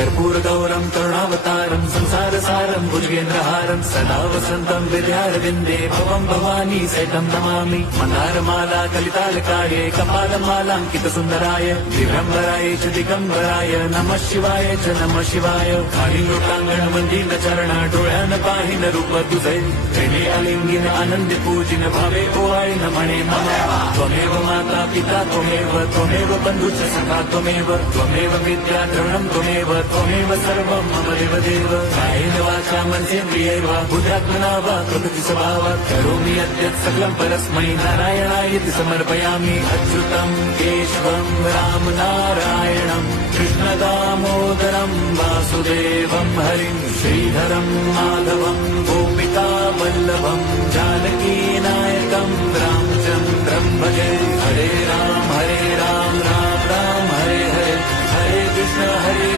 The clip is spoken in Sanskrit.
कर्पूरगौरं करुणावतारं संसारसारं भुजगेन्द्रहारं सदा वसन्तं विद्यारविन्दे भवं भवानी सहितं नमामि। मन्दारमाला कलितालकाये कपालमालाङ्कितसुन्दराय दिगम्बराय च दिगम्बराय नमः शिवाय च नमः शिवाय। कालिलोटाङ्गण मन्दिर चरण डोळ्यान पाहिन रूप तुझे प्रेमे अलिंगिन आनंद पूजिन भावे ओवाळी न म्हणे मम त्वमेव माता पिता त्वमेव बन्धुश्च सखा त्वमेव विद्या द्रवणं त्वमेव सर्वं मम देवदेव। कायेन वाचा मनसेन्द्रियैर्व बुद्ध्यात्मना वा प्रकृति स्वभावात् करोमि यद्यत् सकलं परस्मै नारायणायेति समर्पयामि। अच्युतं केशवं राम नारायणं कृष्णदामोदरं वासुदेवं हरिं श्रीधरं माधवं गोपिका वल्लभं जानकीनायकं रामचन्द्रं भजे। हरे राम राम राम हरे हरे, हरे कृष्ण हरे